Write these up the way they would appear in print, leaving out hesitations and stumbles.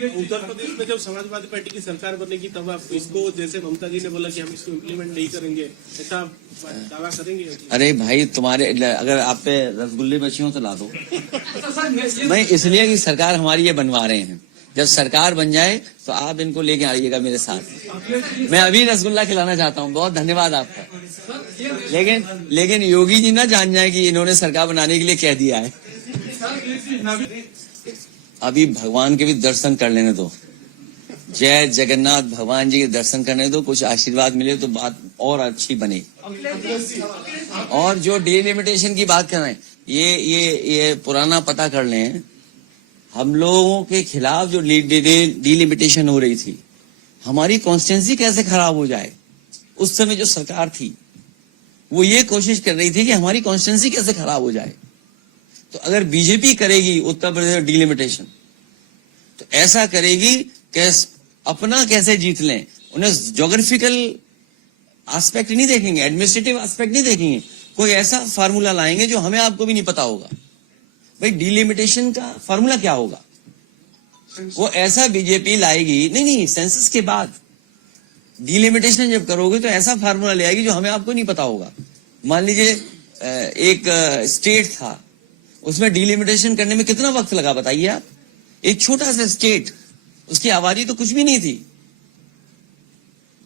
उत्तर प्रदेश में जब समाजवादी पार्टी की सरकार बनेगी तब आप इसको, जैसे ममता जी ने बोला कि हम इसको इम्प्लीमेंट नहीं करेंगे, ऐसा दावा करेंगे? अरे भाई, तुम्हारे अगर आप पे रसगुल्ले बचे हो तो ला दो। मैं इसलिए कि सरकार हमारी ये बनवा रहे हैं, जब सरकार बन जाए तो आप इनको लेके आइएगा मेरे साथ। मैं अभी रसगुल्ला खिलाना चाहता हूँ। बहुत धन्यवाद आपका। लेकिन योगी जी ना जान जाए कि इन्होंने सरकार बनाने के लिए कह दिया है। अभी भगवान के भी दर्शन कर लेने दो। जय जगन्नाथ, भगवान जी के दर्शन करने दो, कुछ आशीर्वाद मिले तो बात और अच्छी बने। और जो डिलिमिटेशन की बात कर रहे हैं, ये पुराना पता कर लें। हम लोगों के खिलाफ जो डिलिमिटेशन हो रही थी, हमारी कॉन्स्टिट्यूंसी कैसे खराब हो जाए, उस समय जो सरकार थी वो ये कोशिश कर रही थी कि हमारी कॉन्स्टिट्यूंसी कैसे खराब हो जाए। तो अगर बीजेपी करेगी उत्तर प्रदेश डिलिमिटेशन, तो ऐसा करेगी कि अपना कैसे जीत लें। उन्हें ज्योग्राफिकल एस्पेक्ट नहीं देखेंगे, एडमिनिस्ट्रेटिव एस्पेक्ट नहीं देखेंगे, कोई ऐसा फार्मूला लाएंगे जो हमें आपको भी नहीं पता होगा। भाई, डिलिमिटेशन का फार्मूला क्या होगा, वो ऐसा बीजेपी लाएगी। नहीं, सेंसस के बाद डिलिमिटेशन जब करोगे तो ऐसा फार्मूला ले आएगी जो हमें आपको नहीं पता होगा। मान लीजिए एक स्टेट था, उसमें डिलिमिटेशन करने में कितना वक्त लगा बताइए आप। एक छोटा सा स्टेट, उसकी आबादी तो कुछ भी नहीं थी।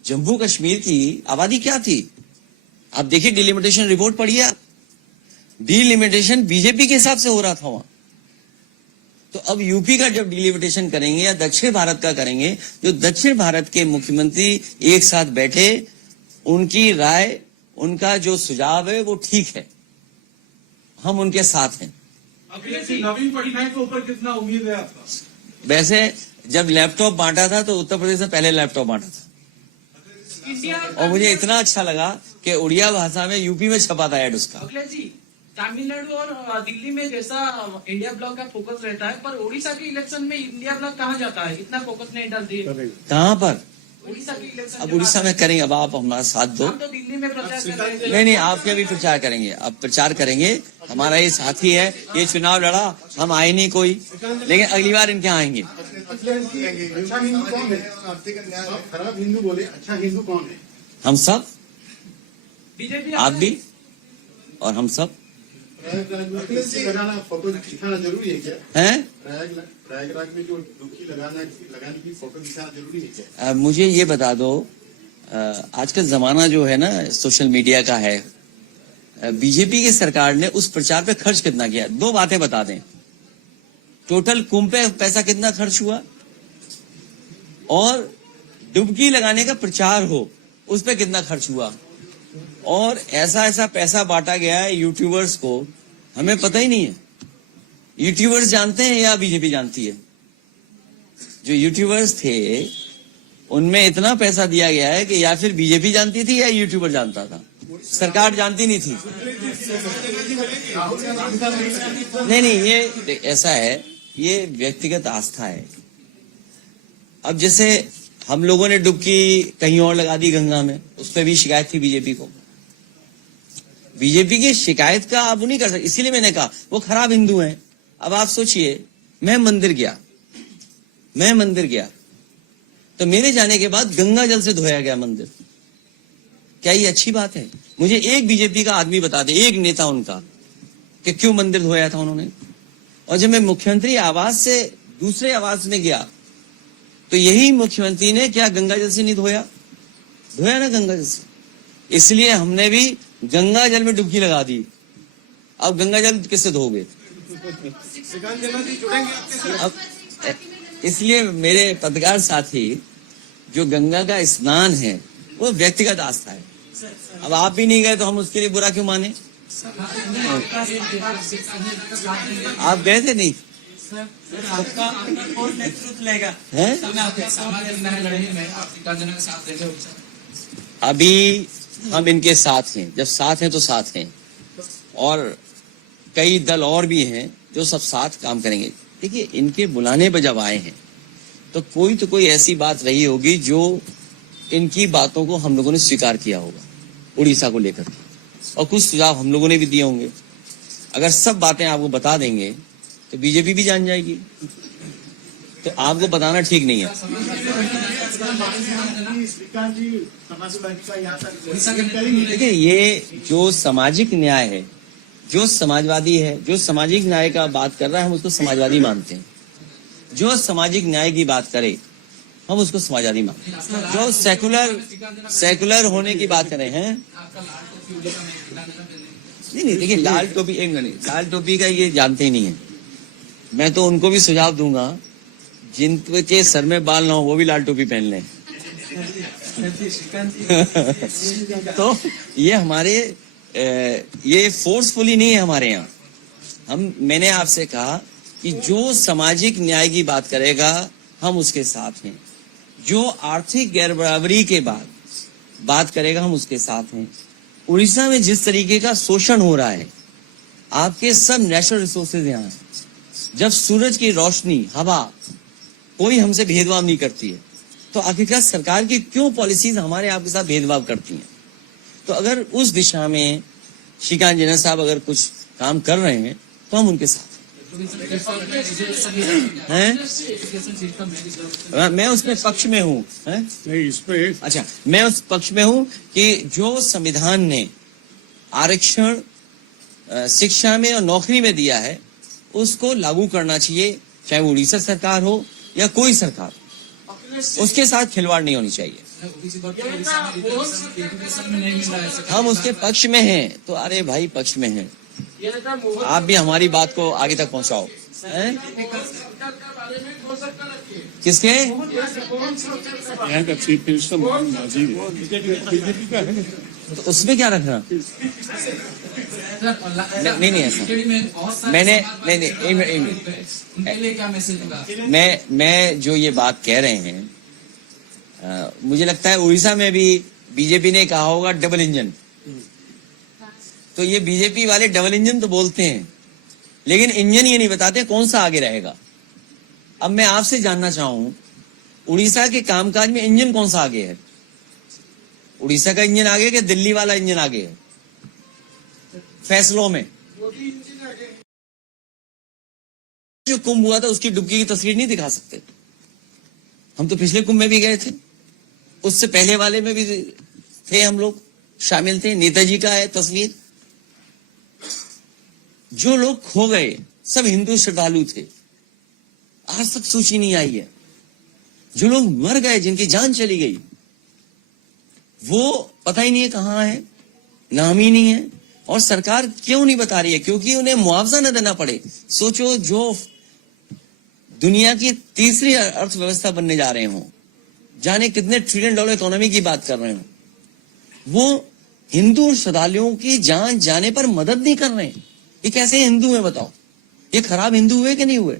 जम्मू कश्मीर की आबादी क्या थी आप देखिए, डिलिमिटेशन रिपोर्ट पढ़िए आप। डिलिमिटेशन बीजेपी के हिसाब से हो रहा था वहां। तो अब यूपी का जब डिलिमिटेशन करेंगे या दक्षिण भारत का करेंगे, जो दक्षिण भारत के मुख्यमंत्री एक साथ बैठे, उनकी राय, उनका जो सुझाव है वो ठीक है, हम उनके साथ हैं। नवीन पटनायक के ऊपर कितना उम्मीद है आपका? वैसे जब लैपटॉप बांटा था तो उत्तर प्रदेश में पहले लैपटॉप बांटा था, और मुझे इतना अच्छा लगा कि उड़िया भाषा में यूपी में छपा था ऐड उसका। तमिलनाडु और दिल्ली में जैसा इंडिया ब्लॉक का फोकस रहता है, पर ओडिशा के इलेक्शन में इंडिया ब्लॉक कहाँ जाता है, इतना फोकस नहीं डालती है। कहाँ पर? उड़ीसा के इलेक्शन। अब उड़ीसा में करेंगे, अब आप हमारा साथ दो। हम तो दिल्ली में प्रचार कर रहे थे। नहीं, आपके भी प्रचार करेंगे, अब प्रचार करेंगे। हमारा ये साथी है, ये चुनाव लड़ा, हम आए नहीं कोई, लेकिन अगली बार इनके आएंगे। अच्छा हिंदू कौन है? खराब हिंदू बोले, अच्छा हिंदू कौन है? हम सब, बीजेपी, आप भी और हम सब। लगाना फोटो दिखाना जरूरी है क्या? हैं? प्रयागराज में जो डुबकी लगाने की फोटो दिखाना जरूरी है क्या? मुझे ये बता दो, आजकल जमाना जो है ना सोशल मीडिया का है, बीजेपी की सरकार ने उस प्रचार पे खर्च कितना किया? दो बातें बता दें। टोटल कुंभ पे पैसा कितना खर्च हुआ, और डुबकी लगाने का प्रचार हो उस पे कितना खर्च हुआ, और ऐसा पैसा बांटा गया है यूट्यूबर्स को, हमें पता ही नहीं है। यूट्यूबर्स जानते हैं या बीजेपी जानती है? जो यूट्यूबर्स थे उनमें इतना पैसा दिया गया है कि या फिर बीजेपी जानती थी या यूट्यूबर जानता था, सरकार जानती नहीं थी। नहीं, ये ऐसा है, ये व्यक्तिगत आस्था है। अब जैसे हम लोगों ने डुबकी कहीं और लगा दी गंगा में, उस पर भी शिकायत थी बीजेपी को। बीजेपी की शिकायत का आप नहीं कर सकते, इसीलिए मैंने कहा वो खराब हिंदू हैं। अब आप सोचिए, मैं मंदिर गया तो मेरे जाने के बाद गंगा जल से धोया गया मंदिर। क्या ये अच्छी बात है? मुझे एक बीजेपी का आदमी बता दे, एक नेता उनका, कि क्यों मंदिर धोया था उन्होंने। और जब मैं मुख्यमंत्री आवास से दूसरे आवास में गया तो यही मुख्यमंत्री ने क्या गंगा जल से नहीं धोया ना गंगा जल से। इसलिए हमने भी गंगा जल में डुबकी लगा दी। अब गंगा जल किससे धोगे? अब इसलिए मेरे पत्रकार साथी, जो गंगा का स्नान है वो व्यक्तिगत आस्था है। अब आप भी नहीं गए तो हम उसके लिए बुरा क्यों माने? आप गए थे नहीं? अभी हम इनके साथ हैं, जब साथ हैं तो साथ हैं, और कई दल और भी हैं जो सब साथ काम करेंगे। देखिए, इनके बुलाने पर जब आए हैं तो कोई ऐसी बात रही होगी जो इनकी बातों को हम लोगों ने स्वीकार किया होगा उड़ीसा को लेकर के, और कुछ सुझाव हम लोगों ने भी दिए होंगे। अगर सब बातें आपको बता देंगे तो बीजेपी भी जान जाएगी। तो आपको बताना ठीक नहीं है। श्रीकांत जी समाजवादी का यहाँ देखिए, ये जो सामाजिक न्याय है, जो समाजवादी है, जो सामाजिक न्याय का बात कर रहा है, हम उसको समाजवादी मानते हैं। जो सामाजिक न्याय की बात करे हम उसको समाजवादी मानते हैं। जो सेकुलर होने की बात करें हैं, नहीं देखिए, लाल टोपी एक मिनट, लाल टोपी का ये जानते ही नहीं है। मैं तो उनको भी सुझाव दूंगा जिनके सर में बाल ना हो वो भी लाल टोपी पहन लें। तो ये हमारे ये फोर्सफुली नहीं है हमारे यहाँ। मैंने आपसे कहा कि जो सामाजिक न्याय की बात करेगा हम उसके साथ हैं, जो आर्थिक गैर बराबरी के बाद बात करेगा हम उसके साथ हैं। उड़ीसा में जिस तरीके का शोषण हो रहा है, आपके सब नेचुरल रिसोर्सेज यहाँ हैं। जब सूरज की रोशनी, हवा, कोई हमसे भेदभाव नहीं करती है, तो आखिरकार सरकार की क्यों पॉलिसीज हमारे आपके साथ भेदभाव करती हैं? तो अगर उस दिशा में श्रीकांत जेना साहब अगर कुछ काम कर रहे हैं तो हम उनके साथ हैं। मैं उसमें पक्ष में हूँ। नहीं, इस पे अच्छा, मैं उस पक्ष में हूँ कि जो संविधान ने आरक्षण शिक्षा में और नौकरी में दिया है उसको लागू करना चाहिए, चाहे वो उड़ीसा सरकार हो या कोई सरकार, उसके साथ खिलवाड़ नहीं होनी चाहिए। हम उसके पक्ष में हैं, तो अरे भाई पक्ष में हैं, आप भी हमारी बात को आगे तक पहुंचाओ। किसके? यहाँ का चीफ मिनिस्टर मोहन मांझी है, बीजेपी का है। तो उसमें क्या रखना? नहीं ऐसा मैंने मैं जो ये बात कह रहे हैं, मुझे लगता है उड़ीसा में भी बीजेपी ने कहा होगा डबल इंजन। तो ये बीजेपी वाले डबल इंजन तो बोलते हैं, लेकिन इंजन ये नहीं बताते कौन सा आगे रहेगा। अब मैं आपसे जानना चाहूं, उड़ीसा के कामकाज में इंजन कौन सा आगे है? उड़ीसा का इंजन आगे कि दिल्ली वाला इंजन आगे है? फैसलों में जो कुंभ हुआ था उसकी डुबकी की तस्वीर नहीं दिखा सकते? हम तो पिछले कुंभ में भी गए थे, उससे पहले वाले में भी थे, हम लोग शामिल थे। नेताजी का है तस्वीर। जो लोग खो गए सब हिंदू श्रद्धालु थे, आज तक सूची नहीं आई है। जो लोग मर गए, जिनकी जान चली गई, वो पता ही नहीं है कहां है, नाम ही नहीं है। और सरकार क्यों नहीं बता रही है? क्योंकि उन्हें मुआवजा न देना पड़े। सोचो, जो दुनिया की तीसरी अर्थव्यवस्था बनने जा रहे हो, जाने कितने $1 ट्रिलियन इकोनॉमी की बात कर रहे हो, वो हिंदू श्रद्धालुओं की जान जाने पर मदद नहीं कर रहे हैं। ये कैसे हिंदू है बताओ? ये खराब हिंदू हुए कि नहीं हुए?